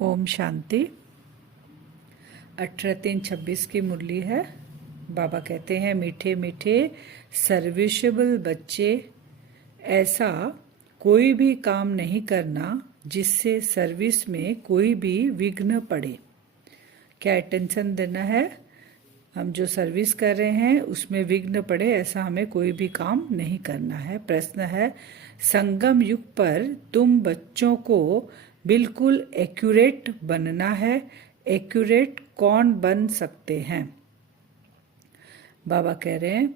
ओम शांति। 18-3-26 की मुरली है। बाबा कहते हैं, मीठे मीठे सर्विसेबल बच्चे, ऐसा कोई भी काम नहीं करना जिससे सर्विस में कोई भी विघ्न पड़े। क्या अटेंशन देना है? हम जो सर्विस कर रहे हैं उसमें विघ्न पड़े, ऐसा हमें कोई भी काम नहीं करना है। प्रश्न है, संगम युग पर तुम बच्चों को बिल्कुल एक्यूरेट बनना है। एक्यूरेट कौन बन सकते हैं? बाबा कह रहे हैं,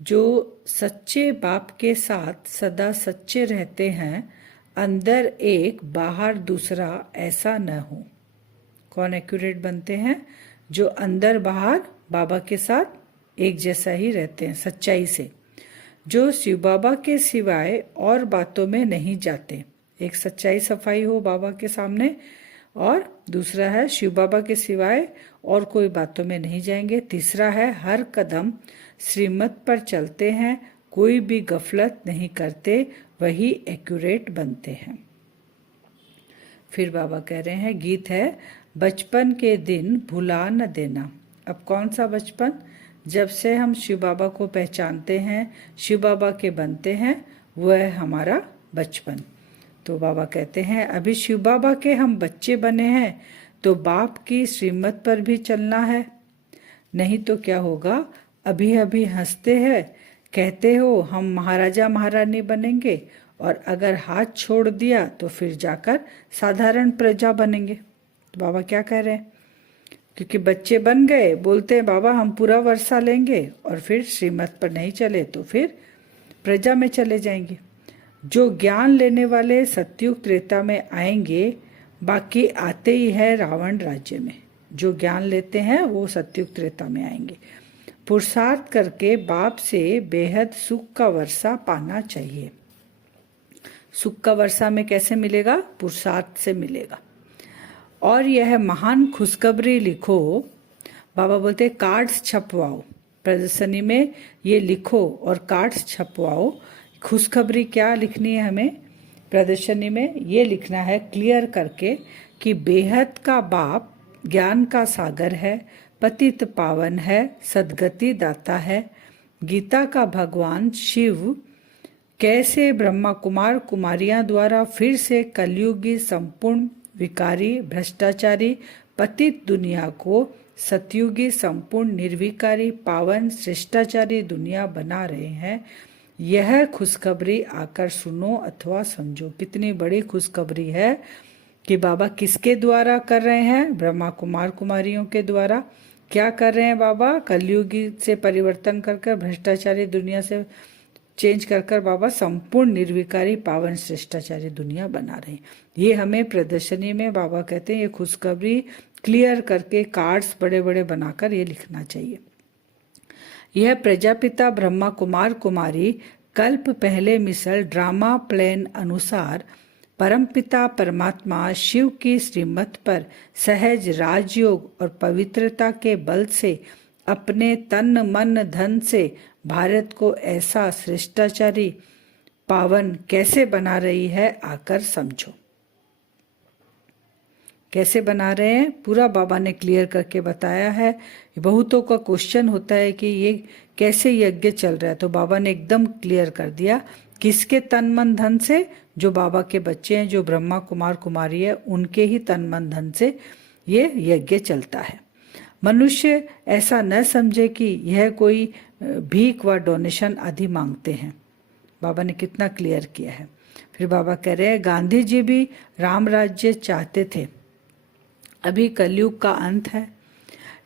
जो सच्चे बाप के साथ सदा सच्चे रहते हैं, अंदर एक बाहर दूसरा ऐसा न हो। कौन एक्यूरेट बनते हैं? जो अंदर बाहर बाबा के साथ एक जैसा ही रहते हैं, सच्चाई से। जो शिव बाबा के सिवाय और बातों में नहीं जाते। एक सच्चाई सफाई हो बाबा के सामने, और दूसरा है शिव बाबा के सिवाय और कोई बातों में नहीं जाएंगे। तीसरा है, हर कदम श्रीमत पर चलते हैं, कोई भी गफलत नहीं करते, वही एक्यूरेट बनते हैं। फिर बाबा कह रहे हैं, गीत है, बचपन के दिन भुला न देना। अब कौन सा बचपन? जब से हम शिव बाबा को पहचानते हैं, शिव बाबा के बनते हैं, वह है हमारा बचपन। तो बाबा कहते हैं, अभी शिव बाबा के हम बच्चे बने हैं, तो बाप की श्रीमत पर भी चलना है। नहीं तो क्या होगा? अभी अभी हंसते हैं, कहते हो हम महाराजा महारानी बनेंगे, और अगर हाथ छोड़ दिया तो फिर जाकर साधारण प्रजा बनेंगे। तो बाबा क्या कह रहे हैं? क्योंकि बच्चे बन गए, बोलते हैं बाबा हम पूरा वर्षा लेंगे, और फिर श्रीमत पर नहीं चले तो फिर प्रजा में चले जाएंगे। जो ज्ञान लेने वाले सतयुग त्रेता में आएंगे, बाकी आते ही है रावण राज्य में। जो ज्ञान लेते हैं वो सतयुग त्रेता में आएंगे। पुरुषार्थ करके बाप से बेहद सुख का वर्षा पाना चाहिए। सुख का वर्षा में कैसे मिलेगा? पुरुषार्थ से मिलेगा। और यह महान खुशखबरी लिखो। बाबा बोलते कार्ड्स छपवाओ, प्रदर्शनी में ये लिखो और कार्ड्स छपवाओ। खुशखबरी क्या लिखनी है हमें? प्रदर्शनी में ये लिखना है क्लियर करके कि बेहद का बाप ज्ञान का सागर है, पतित पावन है, सद्गति दाता है। गीता का भगवान शिव कैसे ब्रह्मा कुमार कुमारियां द्वारा फिर से कलयुगी संपूर्ण विकारी भ्रष्टाचारी पतित दुनिया को सतयुगी संपूर्ण निर्विकारी पावन शिष्टाचारी दुनिया बना रहे हैं। यह खुशखबरी आकर सुनो अथवा समझो। कितनी बड़ी खुशखबरी है कि बाबा किसके द्वारा कर रहे हैं? ब्रह्मा कुमार कुमारियों के द्वारा। क्या कर रहे हैं बाबा? कलयुगी से परिवर्तन कर भ्रष्टाचारी दुनिया से चेंज कर बाबा संपूर्ण निर्विकारी पावन शिष्टाचारी दुनिया बना रहे हैं। ये हमें प्रदर्शनी में बाबा कहते हैं, ये खुशखबरी क्लियर करके कार्ड्स बड़े बड़े बनाकर ये लिखना चाहिए। यह प्रजापिता ब्रह्मा कुमार कुमारी कल्प पहले मिसल ड्रामा प्लान अनुसार परमपिता परमात्मा शिव की श्रीमत पर सहज राजयोग और पवित्रता के बल से अपने तन मन धन से भारत को ऐसा शिष्टाचारी पावन कैसे बना रही है, आकर समझो। कैसे बना रहे हैं पूरा बाबा ने क्लियर करके बताया है। बहुतों का क्वेश्चन होता है कि ये कैसे यज्ञ चल रहा है, तो बाबा ने एकदम क्लियर कर दिया। किसके तन मन धन से? जो बाबा के बच्चे हैं, जो ब्रह्मा कुमार कुमारी है, उनके ही तन मन धन से ये यज्ञ चलता है। मनुष्य ऐसा न समझे कि यह कोई भीख व डोनेशन आदि मांगते हैं। बाबा ने कितना क्लियर किया है। फिर बाबा कह रहे हैं, गांधी जी भी राम राज्य चाहते थे। अभी कलयुग का अंत है।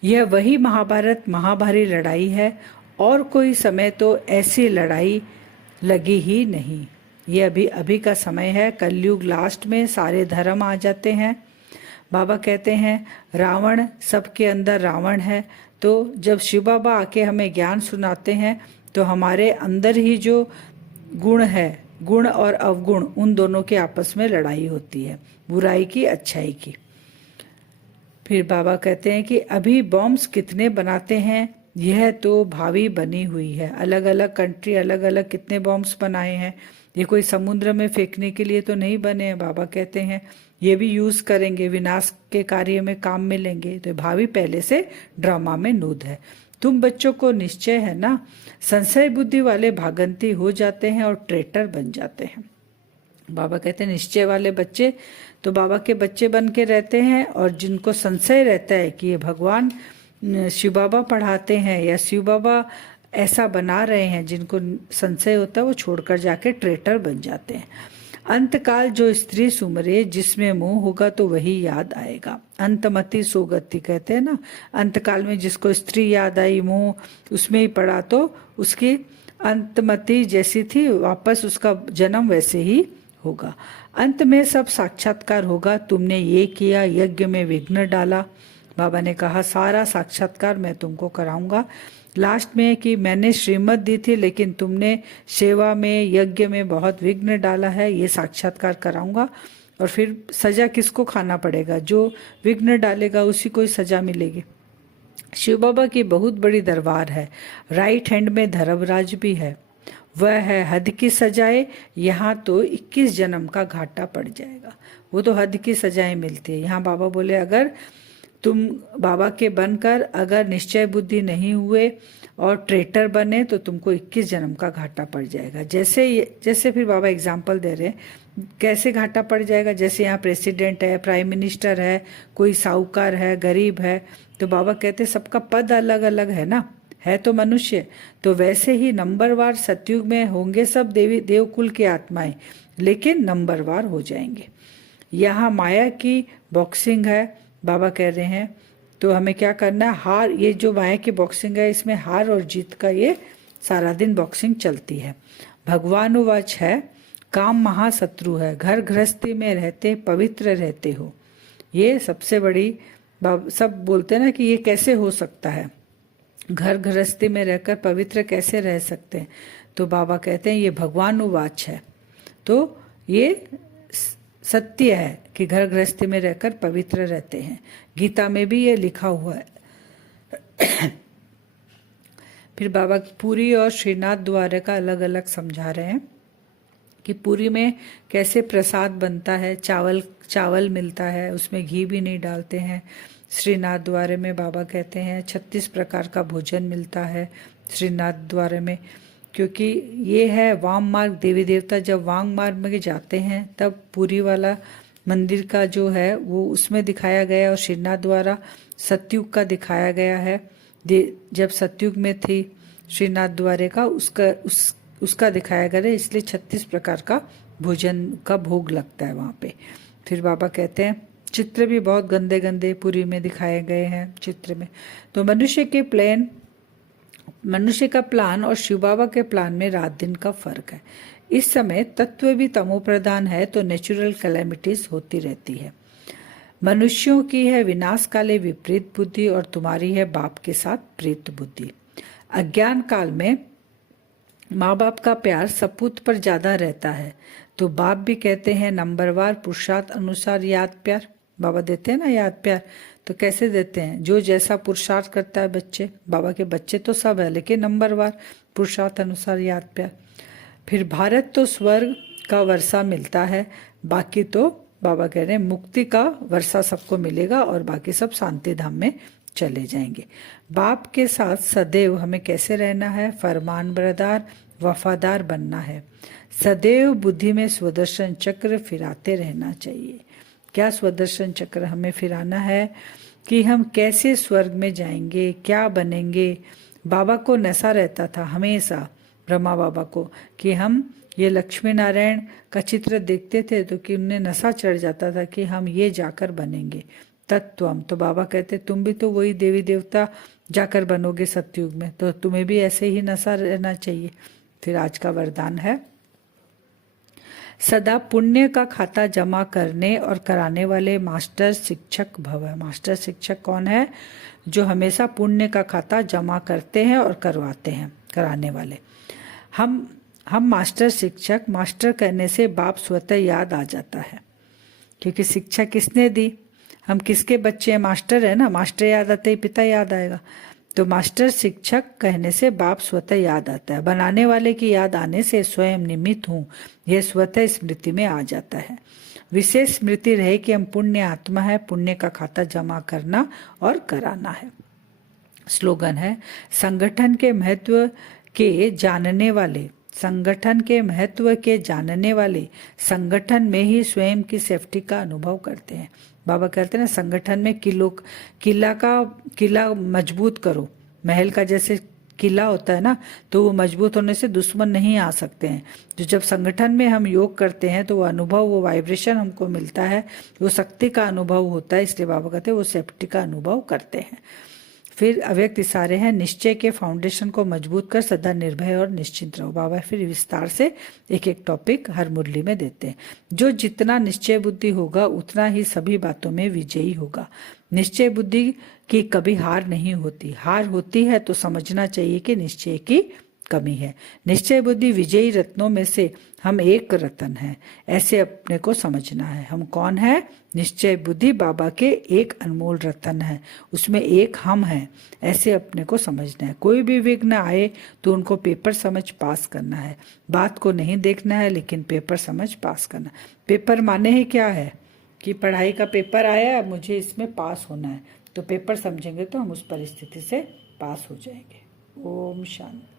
यह वही महाभारत महाभारी लड़ाई है, और कोई समय तो ऐसी लड़ाई लगी ही नहीं। ये अभी अभी का समय है। कलयुग लास्ट में सारे धर्म आ जाते हैं। बाबा कहते हैं रावण, सबके अंदर रावण है। तो जब शिव बाबा आके हमें ज्ञान सुनाते हैं, तो हमारे अंदर ही जो गुण है, गुण और अवगुण, उन दोनों के आपस में लड़ाई होती है, बुराई की अच्छाई की। फिर बाबा कहते हैं कि अभी बॉम्ब्स कितने बनाते हैं, यह तो भावी बनी हुई है। अलग अलग कंट्री अलग अलग कितने बॉम्ब्स बनाए हैं। ये कोई समुद्र में फेंकने के लिए तो नहीं बने हैं। बाबा कहते हैं ये भी यूज करेंगे, विनाश के कार्य में काम में लेंगे। तो भावी पहले से ड्रामा में नूद है। तुम बच्चों को निश्चय है ना, संशय बुद्धि वाले भागंती हो जाते हैं और ट्रेटर बन जाते हैं। बाबा कहते हैं निश्चय वाले बच्चे तो बाबा के बच्चे बन के रहते हैं, और जिनको संशय रहता है कि ये भगवान शिव बाबा पढ़ाते हैं या शिव बाबा ऐसा बना रहे हैं, जिनको संशय होता है वो छोड़कर जाके ट्रेटर बन जाते हैं। अंतकाल जो स्त्री सुमरे जिसमें मोह होगा तो वही याद आएगा। अंतमति सोगति कहते हैं ना, अंतकाल में जिसको स्त्री याद आई, मोह उसमें ही पड़ा, तो उसकी अंतमति जैसी थी, वापस उसका जन्म वैसे ही होगा। अंत में सब साक्षात्कार होगा। तुमने ये किया, यज्ञ में विघ्न डाला। बाबा ने कहा सारा साक्षात्कार मैं तुमको कराऊंगा। लास्ट में कि मैंने श्रीमत दी थी, लेकिन तुमने सेवा में, यज्ञ में बहुत विघ्न डाला है, ये साक्षात्कार कराऊंगा। और फिर सजा किसको खाना पड़ेगा? जो विघ्न डालेगा उसी को सजा मिलेगी। शिव बाबा की बहुत बड़ी दरबार है, राइट हैंड में धर्मराज भी है, वह है हद की सजाए। यहाँ तो 21 जन्म का घाटा पड़ जाएगा। वो तो हद की सजाएं मिलती है। यहाँ बाबा बोले अगर तुम बाबा के बनकर अगर निश्चय बुद्धि नहीं हुए और ट्रेटर बने तो तुमको 21 जन्म का घाटा पड़ जाएगा। जैसे फिर बाबा एग्जाम्पल दे रहे हैं कैसे घाटा पड़ जाएगा। जैसे यहाँ प्रेसिडेंट है, प्राइम मिनिस्टर है, कोई साहूकार है, गरीब है, तो बाबा कहते सबका पद अलग अलग है ना, है तो मनुष्य। तो वैसे ही नंबरवार सतयुग में होंगे सब देवकुल की आत्माएं, लेकिन नंबरवार हो जाएंगे। यहाँ माया की बॉक्सिंग है, बाबा कह रहे हैं। तो हमें क्या करना है, हार, ये जो माया की बॉक्सिंग है इसमें हार और जीत का ये सारा दिन बॉक्सिंग चलती है। भगवान वाच है, काम महाशत्रु है, घर गृहस्थी में रहते पवित्र रहते हो। ये सबसे बड़ी, सब बोलते हैं ना कि ये कैसे हो सकता है, घर गृहस्थी में रहकर पवित्र कैसे रह सकते हैं। तो बाबा कहते हैं ये भगवान वाच है, तो ये सत्य है कि घर गृहस्थी में रहकर पवित्र रहते हैं। गीता में भी ये लिखा हुआ है। फिर बाबा पुरी और श्रीनाथ द्वारका अलग अलग समझा रहे हैं कि पुरी में कैसे प्रसाद बनता है, चावल मिलता है, उसमें घी भी नहीं डालते हैं। श्रीनाथ द्वारे में बाबा कहते हैं 36 प्रकार का भोजन मिलता है श्रीनाथ द्वारे में, क्योंकि ये है वाम मार्ग। देवी देवता जब वाम मार्ग में जाते हैं तब पूरी वाला मंदिर का जो है वो उसमें दिखाया गया, और श्रीनाथ द्वारा सतयुग का दिखाया गया है। जब सतयुग में थी श्रीनाथ द्वारे का उसका दिखाया गया है, इसलिए 36 प्रकार का भोजन का भोग लगता है वहाँ पे। फिर बाबा कहते हैं चित्र भी बहुत गंदे गंदे पुरी में दिखाए गए हैं चित्र में। तो मनुष्य का प्लान और शिव बाबा के प्लान में रात दिन का फर्क है। इस समय तत्व भी तमो प्रधान है, तो नेचुरल कैलेमिटीज होती रहती है। मनुष्यों की है विनाश काले विपरीत बुद्धि, और तुम्हारी है बाप के साथ प्रीत बुद्धि। अज्ञान काल में माँ बाप का प्यार सपूत पर ज्यादा रहता है, तो बाप भी कहते हैं नंबरवार पुरुषार्थ अनुसार याद प्यार। बाबा देते हैं ना याद प्यार, तो कैसे देते हैं, जो जैसा पुरुषार्थ करता है बच्चे, बाबा के बच्चे तो सब है, लेकिन नंबरवार पुरुषार्थ अनुसार याद प्यार। फिर भारत तो स्वर्ग का वर्षा मिलता है, बाकी तो बाबा कह रहे हैं मुक्ति का वर्षा सबको मिलेगा और बाकी सब शांति धाम में चले जाएंगे। बाप के साथ सदैव हमें कैसे रहना है, फरमान बरदार वफादार बनना है। सदैव बुद्धि में स्वदर्शन चक्र फिराते रहना चाहिए। क्या स्वदर्शन चक्र हमें फिराना है कि हम कैसे स्वर्ग में जाएंगे, क्या बनेंगे। बाबा को नशा रहता था हमेशा, ब्रह्मा बाबा को, कि हम ये लक्ष्मी नारायण का चित्र देखते थे तो कि उन्हें नशा चढ़ जाता था कि हम ये जाकर बनेंगे तत्वम। तो बाबा कहते तुम भी तो वही देवी देवता जाकर बनोगे सतयुग में, तो तुम्हें भी ऐसे ही नशा रहना चाहिए। फिर आज का वरदान है सदा पुण्य का खाता जमा करने और कराने वाले मास्टर शिक्षक भव। मास्टर शिक्षक कौन है? जो हमेशा पुण्य का खाता जमा करते हैं और करवाते हैं, कराने वाले। हम मास्टर शिक्षक, मास्टर कहने से बाप स्वतः याद आ जाता है, क्योंकि शिक्षा किसने दी, हम किसके बच्चे हैं, मास्टर है ना। मास्टर याद आते ही पिता याद आएगा, तो मास्टर शिक्षक कहने से बाप स्वतः याद आता है। बनाने वाले की याद आने से स्वयं निमित्त हूँ, यह स्वतः स्मृति में आ जाता है। विशेष स्मृति रहे कि हम पुण्य आत्मा है, पुण्य का खाता जमा करना और कराना है। स्लोगन है, संगठन के महत्व के जानने वाले, संगठन के महत्व के जानने वाले संगठन में ही स्वयं की सेफ्टी का अनुभव करते हैं। बाबा कहते हैं ना, संगठन में किला मजबूत करो। महल का जैसे किला होता है ना, तो वो मजबूत होने से दुश्मन नहीं आ सकते हैं। तो जब संगठन में हम योग करते हैं तो वो अनुभव, वो वाइब्रेशन हमको मिलता है, वो शक्ति का अनुभव होता है। इसलिए बाबा कहते हैं वो सेफ्टी का अनुभव करते हैं। फिर अव्यक्त इशारे हैं, निश्चय के फाउंडेशन को मजबूत कर सदा निर्भय और निश्चिंत रहो। बाबा फिर विस्तार से एक एक टॉपिक हर मुरली में देते हैं। जो जितना निश्चय बुद्धि होगा उतना ही सभी बातों में विजयी होगा। निश्चय बुद्धि की कभी हार नहीं होती। हार होती है तो समझना चाहिए कि निश्चय की कमी है। निश्चय बुद्धि विजयी रत्नों में से हम एक रत्न हैं, ऐसे अपने को समझना है। हम कौन है? निश्चय बुद्धि बाबा के एक अनमोल रत्न है, उसमें एक हम हैं, ऐसे अपने को समझना है। कोई भी विघ्न आए तो उनको पेपर समझ पास करना है। बात को नहीं देखना है लेकिन पेपर समझ पास करना। पेपर माने ही क्या है कि पढ़ाई का पेपर आया, मुझे इसमें पास होना है, तो पेपर समझेंगे तो हम उस परिस्थिति से पास हो जाएंगे। ओम शांति।